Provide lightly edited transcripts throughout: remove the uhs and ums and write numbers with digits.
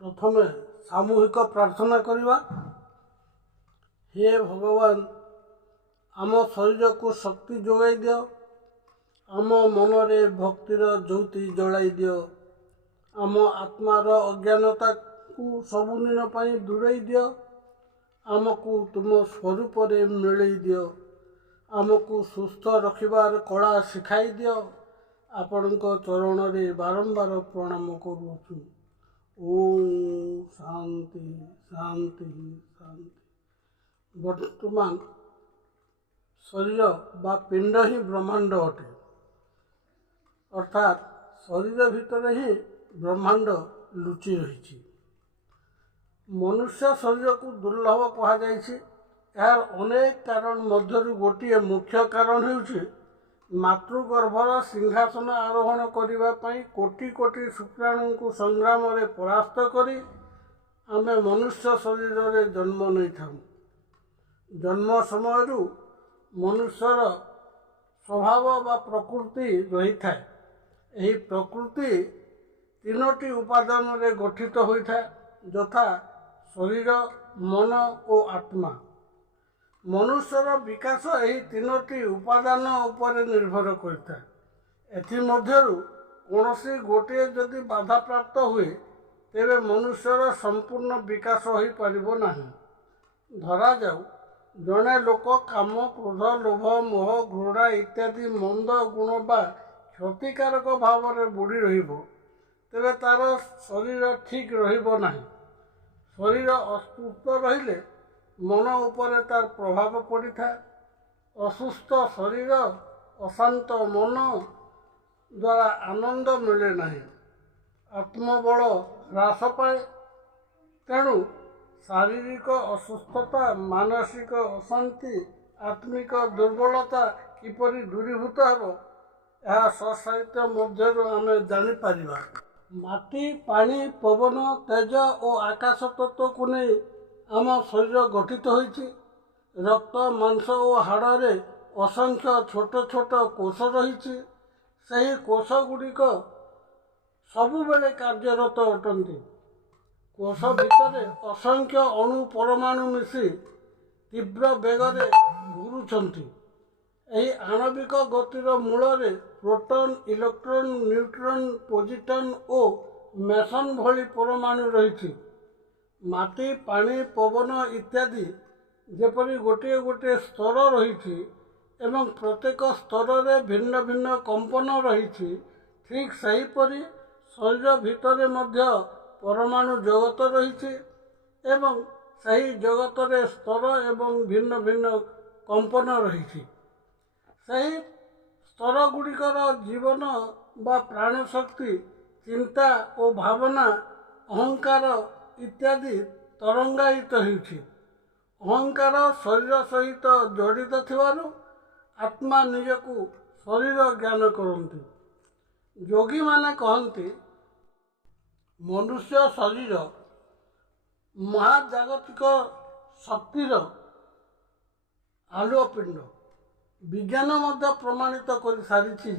प्रथमे सामूहिक प्रार्थना करवा। हे भगवान, आम शरीर को शक्ति जोगाई दियो, आम मनरे भक्तिर ज्योति जलाई दियो, आम आत्मार अज्ञानता को सबुदिन पाई दूरेई दियो, आमको तुम स्वरूप मिलई दियो, आमको सुस्थ रखिबार कला शिखाई दियो। आपण चरण रे बारंबार प्रणाम करुछु। ओम शांति शांति शांति। वर्तमान शरीर बा पिंड ही ब्रह्मांड अटे, अर्थात शरीर भितर ही ब्रह्मांड लुचि रही। मनुष्य शरीर को दुर्लभ कहा जाइछि। यार अनेक कारण मध्यरु गोटे मुख्य कारण हेउछि मातृगर्भर सिंहासन आरोहण करने पाई कोटि कोटि शुक्राणु को संग्राम रे परास्त करी आमे मनुष्य शरीर रे जन्म नहीं था। जन्म समय मनुष्यर स्वभाव बा प्रकृति रही था। यही प्रकृति तीनोटी उपादान रे गठित होता, यथा शरीर, मन और आत्मा। मनुष्यर विकास यही तीनोटी उपादान उपर निर्भर करता। एथिमध्यरु कौनसी गोटे जदि बाधा प्राप्त हुए तेरे मनुष्यर संपूर्ण विकास हो पारिबो नाही। धरा जाऊ जड़े लोक काम, क्रोध, लोभ, मोह, घृणा इत्यादि मंद गुण बा क्षतिकारक भाव में बुड़ी रहिबो, तेरे तार शरीर ठीक रहिबो नाही। शरीर असुस्थ रहिले मन उपर तार प्रभाव पड़ी था। असुस्थ शरीर, अशांत मन द्वारा आनंद मिले नहीं, आत्मबल ह्रास पाए। तेणु शारीरिक असुस्थता, मानसिक अशांति, आत्मिक दुर्बलता किपरि दूरीभूत हेब यह स्वसाहित्य मध्यरु आमे जानी परिबा। माटी, पानी, पवन, तेज और आकाश तत्व को नहीं आम शरीर गठित होइछि। रक्त, मांस और हाड़े असंख्य छोट छोट कोष रही। सही कोष गुड़िक सबुबले कार्यरत अटंती। कोष भितर असंख्य अणु परमाणु मिसी तीव्र बेगरे घुरुछंती। यही आणविक गतिर मूल प्रोटॉन, इलेक्ट्रॉन, न्यूट्रॉन, पॉजिट्रॉन और मेसन भली परमाणु रही। माटी, पानी, पवन इत्यादि जेपरी गोटे गोटे स्तर रही एवं प्रत्येक स्तर रे भिन्न भिन्न कंपन रही, ठीक सहीपरि शरीर भितर मध्य परमाणु जगत रही एवं सही जगत रे स्तर एवं भिन्न भिन्न कंपन रही। सही स्तर गुड़िकर जीवन बा प्राण शक्ति, चिंता और भावना, अहंकार इत्यादि तरंगायित होइछि। अहंकार शरीर सहित जड़ित थिबारु आत्मा निजकु शरीर ज्ञान करती। योगी माने कहती मनुष्य शरीर महाजागतिक शक्तिर आलुओ पिंड। विज्ञान मध्य प्रमाणित कर सारी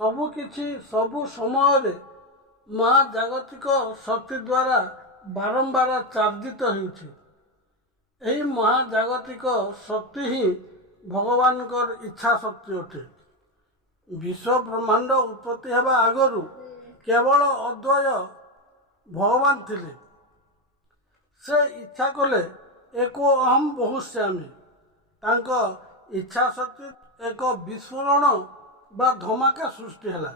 सबु किछि सबु समय महाजागतिक शक्ति द्वारा बारंबार चार्जित होइछि। यही महाजागतिक शक्ति ही भगवान इच्छा शक्ति अटे। विश्व ब्रह्मांड उत्पत्ति हेबा आगरु केवल अद्वय भगवान थिले। से इच्छा कले एको अहम बहुश्यामी। तांको इच्छा शक्ति एक विस्फोरण बा धमाका सृष्टि हैला।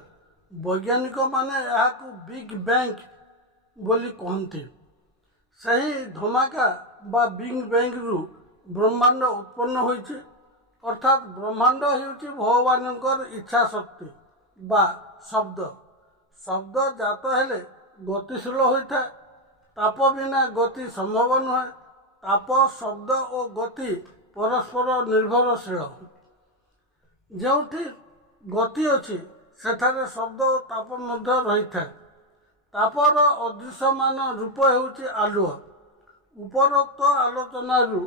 वैज्ञानिक माने याकु बिग बैंग बोली कहते। सही धमाका बा बिग बैंग रु ब्रह्मांड उत्पन्न होइछि। अर्थात ब्रह्मांड हेउछि भगवानकर इच्छा शक्ति बा शब्द। शब्द जात हेले गतिशील होता। ताप बिना गति संभव नुहे। ताप, शब्द और गति परस्पर निर्भरशील। जोठी गति अच्छी सेठारे शब्द और ताप मध्य रही था। तापर अदृश्यमान रूप हेउछि आलुओ। उपरोक्त आलोचनारू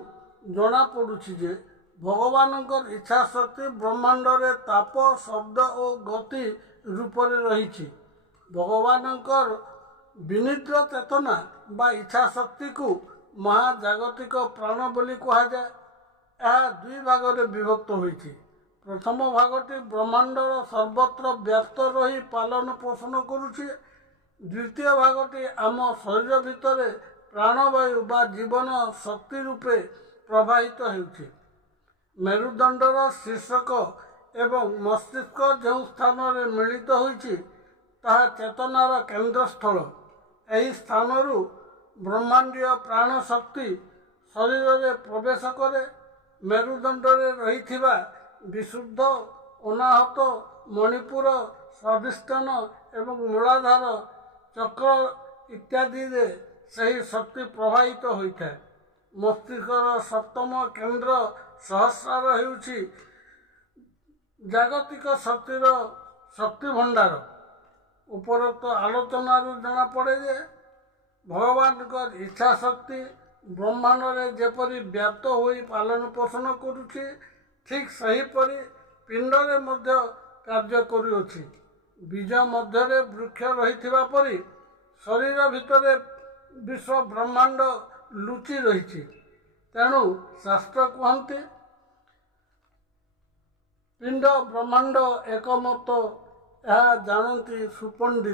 जना पड़ुछि जे भगवानकर इच्छा शक्ति ब्रह्मांड रे ताप, शब्द और गति रूप रे रही। भगवानकर ବିନିଦ୍ର ଚେତନା ବା ଇଚ୍ଛା ଶକ୍ତିକୁ ମହାଜାଗତିକ ପ୍ରାଣ ବୋଲି କୁହାଯାଏ। ଏହା ଦୁଇ ଭାଗରେ ବିଭକ୍ତ ହୋଇଛି। ପ୍ରଥମ ଭାଗଟି ବ୍ରହ୍ମାଣ୍ଡର ସର୍ବତ୍ର ବ୍ୟାପ୍ତ ରହି ପାଳନ ପୋଷଣ କରୁଛି। ଦ୍ୱିତୀୟ ଭାଗଟି ଆମ ଶରୀର ଭିତରେ ପ୍ରାଣବାୟୁ ବା ଜୀବନ ଶକ୍ତି ରୂପେ ପ୍ରବାହିତ ହେଉଛି। ମେରୁଦଣ୍ଡର ଶୀର୍ଷକ ଏବଂ ମସ୍ତିଷ୍କ ଯେଉଁ ସ୍ଥାନରେ ମିଳିତ ହୋଇଛି ତାହା ଚେତନାର କେନ୍ଦ୍ରସ୍ଥଳ। ଏହି ସ୍ଥାନରୁ ବ୍ରହ୍ମାଣ୍ଡୀୟ ପ୍ରାଣ ଶକ୍ତି ଶରୀରରେ ପ୍ରବେଶ କରେ। ମେରୁଦଣ୍ଡରେ ରହିଥିବା ବିଶୁଦ୍ଧ, ଅନାହତ, ମଣିପୁର, ସ୍ୱାଧିଷ୍ଠାନ ଏବଂ ମୂଳାଧାର ଚକ୍ର ଇତ୍ୟାଦିରେ ସେହି ଶକ୍ତି ପ୍ରବାହିତ ହୋଇଥାଏ। ମସ୍ତିଷ୍କର ସପ୍ତମ କେନ୍ଦ୍ର ସହସ୍ରାର ହେଉଛି ଜାଗତିକ ଶକ୍ତିର ଶକ୍ତି ଭଣ୍ଡାର। ଉପରୋକ୍ତ ଆଲୋଚନାରୁ ଜଣାପଡ଼େ ଯେ ଭଗବାନଙ୍କ ଇଚ୍ଛା ଶକ୍ତି ବ୍ରହ୍ମାଣ୍ଡରେ ଯେପରି ବ୍ୟାପ୍ତ ହୋଇ ପାଳନ ପୋଷଣ କରୁଛି, ଠିକ୍ ସେହିପରି ପିଣ୍ଡରେ ମଧ୍ୟ କାର୍ଯ୍ୟ କରୁଅଛି। ବୀଜ ମଧ୍ୟରେ ବୃକ୍ଷ ରହିଥିବା ପରି ଶରୀର ଭିତରେ ବିଶ୍ୱ ବ୍ରହ୍ମାଣ୍ଡ ଲୁଚି ରହିଛି। ତେଣୁ ଶାସ୍ତ୍ର କୁହନ୍ତି, ପିଣ୍ଡ ବ୍ରହ୍ମାଣ୍ଡ ଏକମତ, ଏହା ଜାଣନ୍ତି ସୁପଣ୍ଡିତ।